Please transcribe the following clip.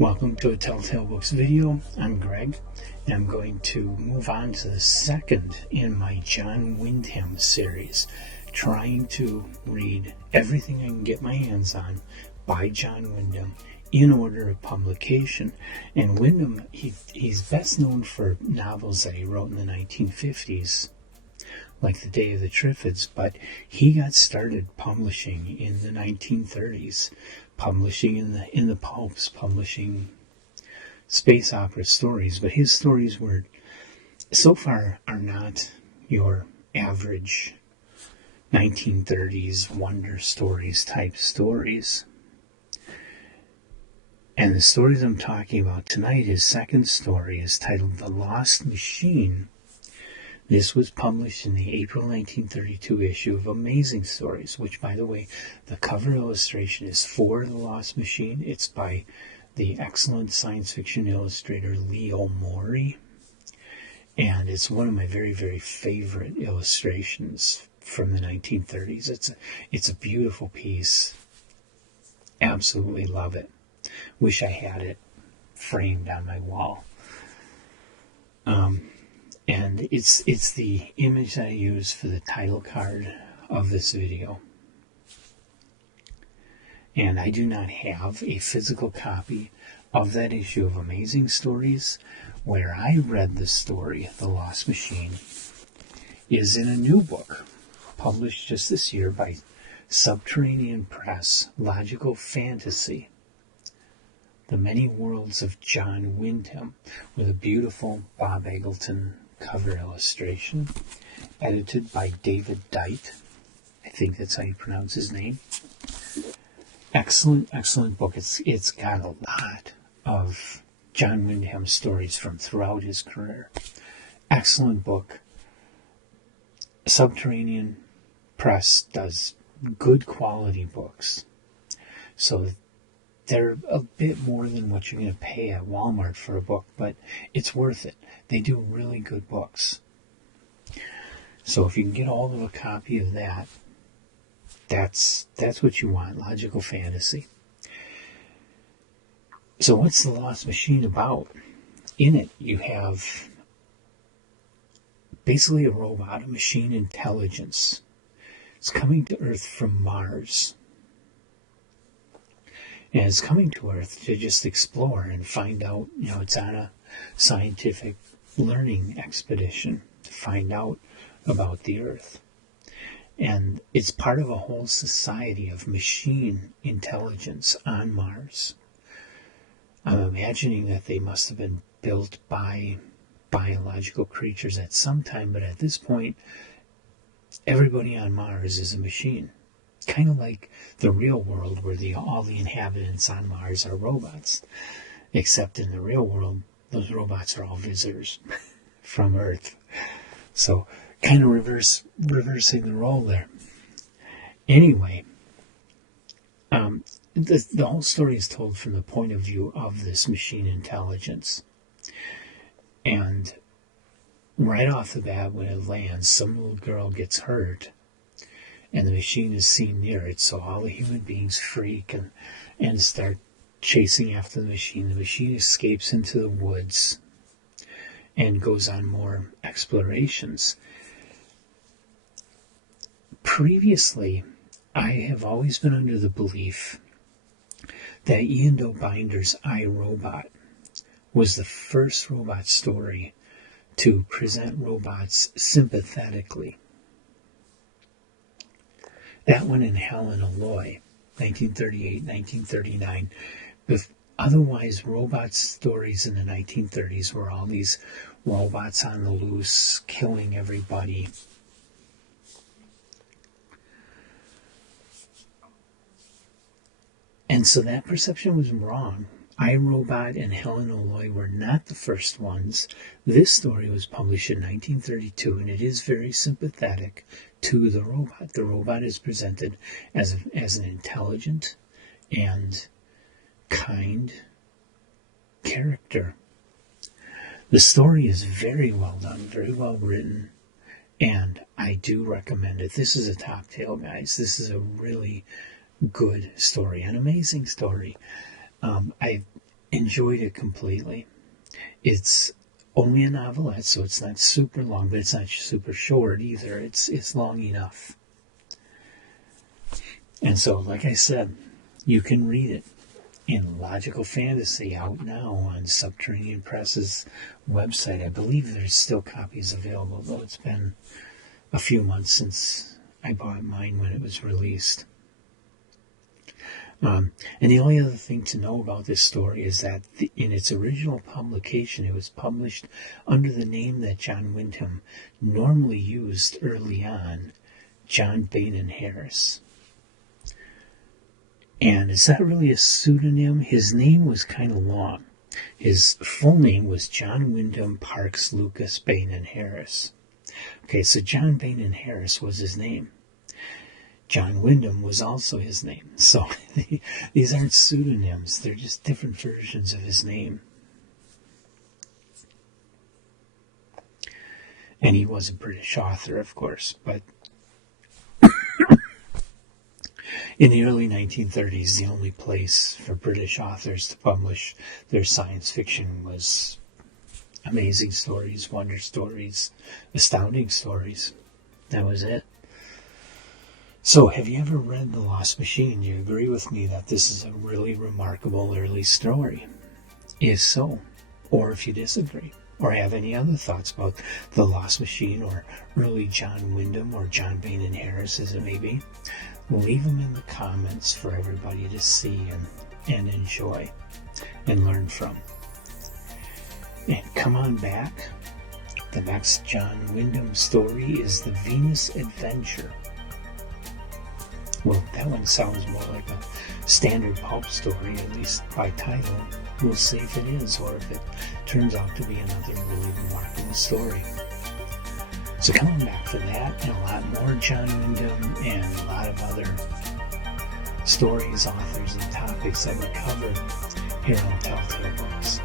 Welcome to a Telltale Books video. I'm Greg, and I'm going to move on to the second in my John Wyndham series, trying to read everything I can get my hands on by John Wyndham in order of publication. And Wyndham, he's best known for novels that he wrote in the 1950s, like The Day of the Triffids, but he got started publishing in the 1930s, publishing in the pulps, publishing space opera stories. But his stories were, so far, are not your average 1930s wonder stories type stories. And the stories I'm talking about tonight, his second story, is titled The Lost Machine. This was published in the April 1932 issue of Amazing Stories, which, by the way, the cover illustration is for The Lost Machine. It's by the excellent science fiction illustrator Leo Morey, and it's one of my very, very favorite illustrations from the 1930s. It's a beautiful piece. Absolutely love it. Wish I had it framed on my wall. And it's the image that I use for the title card of this video. And I do not have a physical copy of that issue of Amazing Stories. Where I read the story, The Lost Machine, is in a new book published just this year by Subterranean Press, Logical Fantasy, The Many Worlds of John Wyndham, with a beautiful Bob Eggleton cover illustration, edited by David Dite. I think that's how you pronounce his name. Excellent book. It's got a lot of John Wyndham stories from throughout his career. Excellent book. Subterranean Press does good quality books. So they're a bit more than what you're going to pay at Walmart for a book, but it's worth it. They do really good books. So if you can get hold of a copy of that, that's what you want, logical fantasy. So what's The Lost Machine about? In it, you have basically a robot, a machine intelligence. It's coming to Earth from Mars. And it's coming to Earth to just explore and find out, it's on a scientific learning expedition to find out about the Earth. And it's part of a whole society of machine intelligence on Mars. I'm imagining that they must have been built by biological creatures at some time, but at this point, everybody on Mars is a machine. Kind of like the real world, where all the inhabitants on Mars are robots. Except in the real world, those robots are all visitors from Earth. So, kind of reversing the role there. Anyway, the whole story is told from the point of view of this machine intelligence. And right off the bat, when it lands, some little girl gets hurt, and the machine is seen near it, so all the human beings freak and start chasing after the machine. The machine escapes into the woods and goes on more explorations. Previously, I have always been under the belief that Ian Binder's I, Robot was the first robot story to present robots sympathetically. That one in Helen Alloy, 1938, 1939. But otherwise, robot stories in the 1930s were all these robots on the loose, killing everybody. And so that perception was wrong. I, Robot and Helen Alloy were not the first ones. This story was published in 1932, and it is very sympathetic to the robot. The robot is presented as an intelligent and kind character. The story is very well done, very well written, and I do recommend it. This is a top tale, guys. This is a really good story, an amazing story. enjoyed it completely. It's only a novelette, so it's not super long, but it's not super short either. It's long enough. And so, like I said, you can read it in Logical Fantasy, out now on Subterranean Press's website. I believe there's still copies available, though it's been a few months since I bought mine when it was released. And the only other thing to know about this story is that in its original publication, it was published under the name that John Wyndham normally used early on, John Bainin Harris. And it's not really a pseudonym. His name was kind of long. His full name was John Wyndham Parks Lucas Bainin Harris. Okay, so John Bainin Harris was his name. John Wyndham was also his name. So these aren't pseudonyms. They're just different versions of his name. And he was a British author, of course, but in the early 1930s, the only place for British authors to publish their science fiction was amazing stories, wonder stories, astounding stories. That was it. So, have you ever read The Lost Machine? Do you agree with me that this is a really remarkable early story? If so, or if you disagree, or have any other thoughts about The Lost Machine, or early John Wyndham, or John Bainin Harris as it may be, leave them in the comments for everybody to see and enjoy and learn from. And come on back. The next John Wyndham story is The Venus Adventure. Well, that one sounds more like a standard pulp story, at least by title. We'll see if it is, or if it turns out to be another really remarkable story. So come on back for that, and a lot more John Wyndham, and a lot of other stories, authors, and topics that we cover here on Telltale Books.